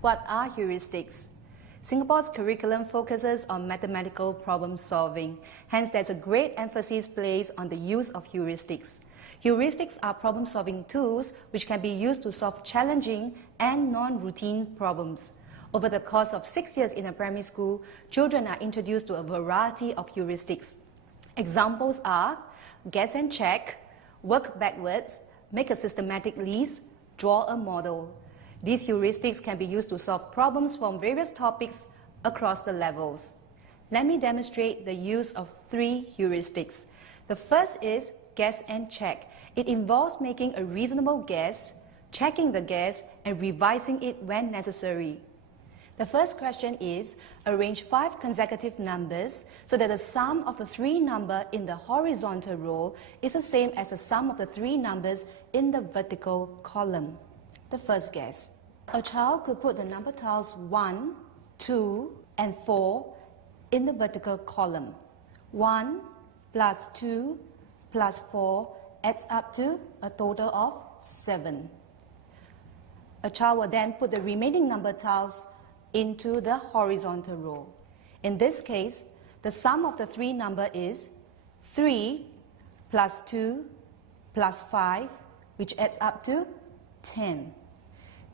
What are heuristics? Singapore's curriculum focuses on mathematical problem solving. Hence, there's a great emphasis placed on the use of heuristics. Heuristics are problem-solving tools which can be used to solve challenging and non-routine problems. Over the course of 6 years in a primary school, children are introduced to a variety of heuristics. Examples are guess and check, work backwards, make a systematic list, draw a model. These heuristics can be used to solve problems from various topics across the levels. Let me demonstrate the use of 3 heuristics. The first is guess and check. It involves making a reasonable guess, checking the guess, and revising it when necessary. The first question is, arrange 5 consecutive numbers so that the sum of the 3 numbers in the horizontal row is the same as the sum of the 3 numbers in the vertical column. The first guess. A child could put the number tiles 1, 2, and 4 in the vertical column. 1 plus 2 plus 4 adds up to a total of 7. A child will then put the remaining number tiles into the horizontal row. In this case, the sum of the 3 numbers is 3 plus 2 plus 5, which adds up to 10.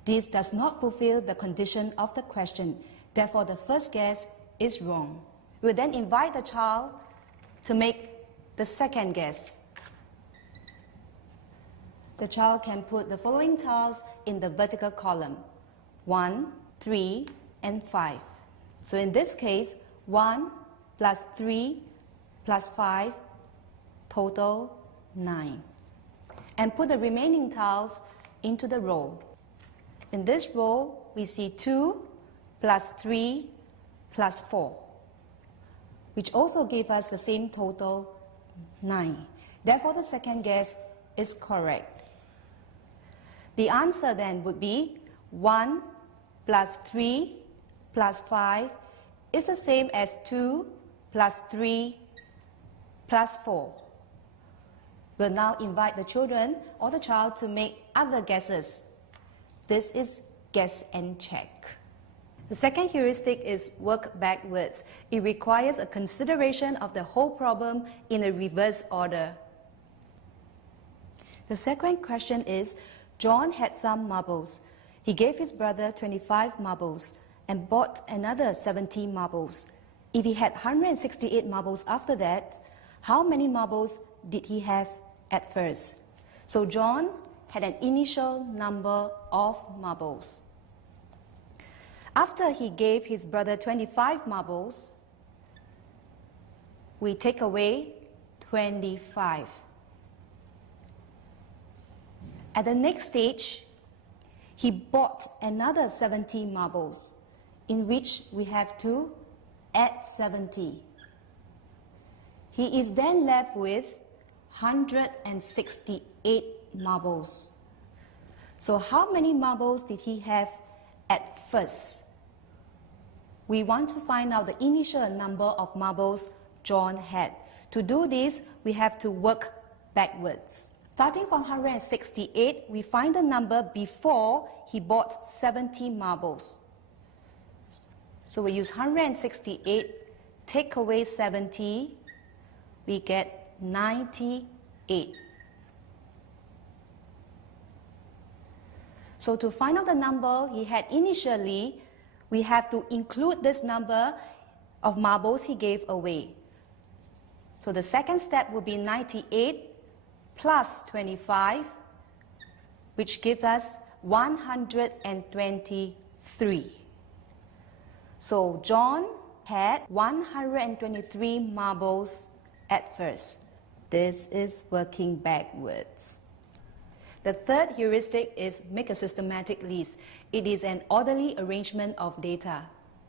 This does not fulfill the condition of the question. Therefore, the first guess is wrong. We will then invite the child to make the second guess. The child can put the following tiles in the vertical column: 1, 3, and 5. So in this case, 1 plus 3 plus 5, total 9. And put the remaining tiles into the row. In this row, we see 2 plus 3 plus 4, which also gave us the same total, 9. Therefore, the second guess is correct. The answer then would be 1 plus 3 plus 5 is the same as 2 plus 3 plus 4. We'll now invite the children or the child to make other guesses. This is guess and check. The second heuristic is work backwards. It requires a consideration of the whole problem in a reverse order. The second question is, John had some marbles. He gave his brother 25 marbles and bought another 70 marbles. If he had 168 marbles after that, how many marbles did he have at first? So John had an initial number of marbles. After he gave his brother 25 marbles, we take away 25. At the next stage, he bought another 70 marbles, in which we have to add 70. He is then left with 168 marbles. So how many marbles did he have at first? We want to find out the initial number of marbles John had. To do this, we have to work backwards. Starting from 168, we find the number before he bought 70 marbles. So we use 168, take away 70, we get 98. So to find out the number he had initially, we have to include this number of marbles he gave away. So the second step would be 98 plus 25, which gives us 123. So John had 123 marbles at first. This is working backwards. The third heuristic is make a systematic list. It is an orderly arrangement of data.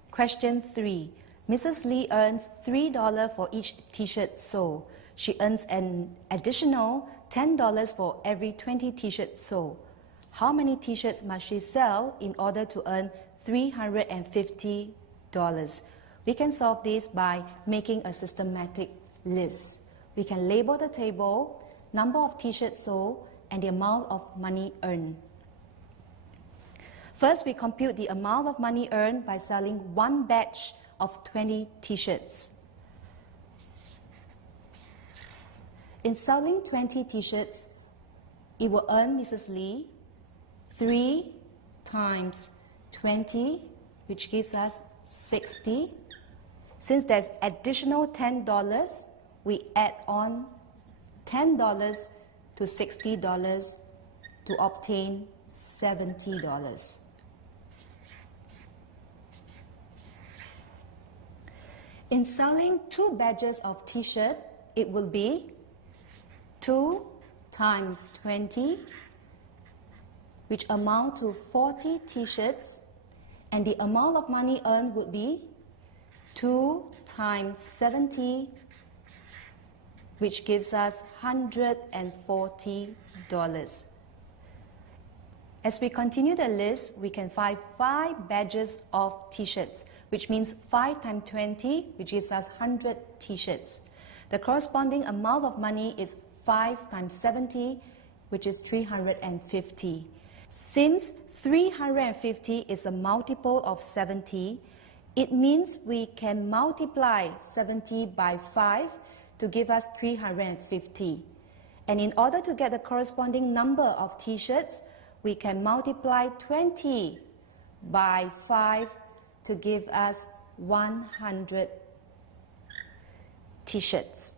Question 3. Mrs. Lee earns $3 for each t-shirt sold. She earns an additional $10 for every 20 t-shirts sold. How many t-shirts must she sell in order to earn $350? We can solve this by making a systematic list. We can label the table, number of t-shirts sold, and the amount of money earned. First, we compute the amount of money earned by selling one batch of 20 t-shirts. In selling 20 t-shirts, it will earn Mrs. Lee 3 times 20, which gives us 60. Since there's additional $10, we add on $10 to $60 to obtain $70. In selling 2 batches of t-shirt, it will be 2 times 20, which amount to 40 t-shirts, and the amount of money earned would be 2 times 70, which gives us $140. As we continue the list, we can find 5 batches of t-shirts, which means 5 times 20, which gives us 100 t-shirts. The corresponding amount of money is 5 times 70, which is 350. Since 350 is a multiple of 70, it means we can multiply 70 by 5 to give us 350. And in order to get the corresponding number of t-shirts, we can multiply 20 by 5 to give us 100 t-shirts.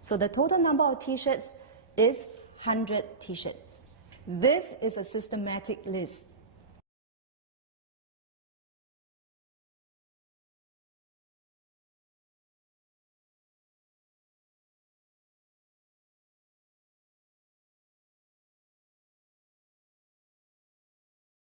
So the total number of t-shirts is 100 t-shirts. This is a systematic list.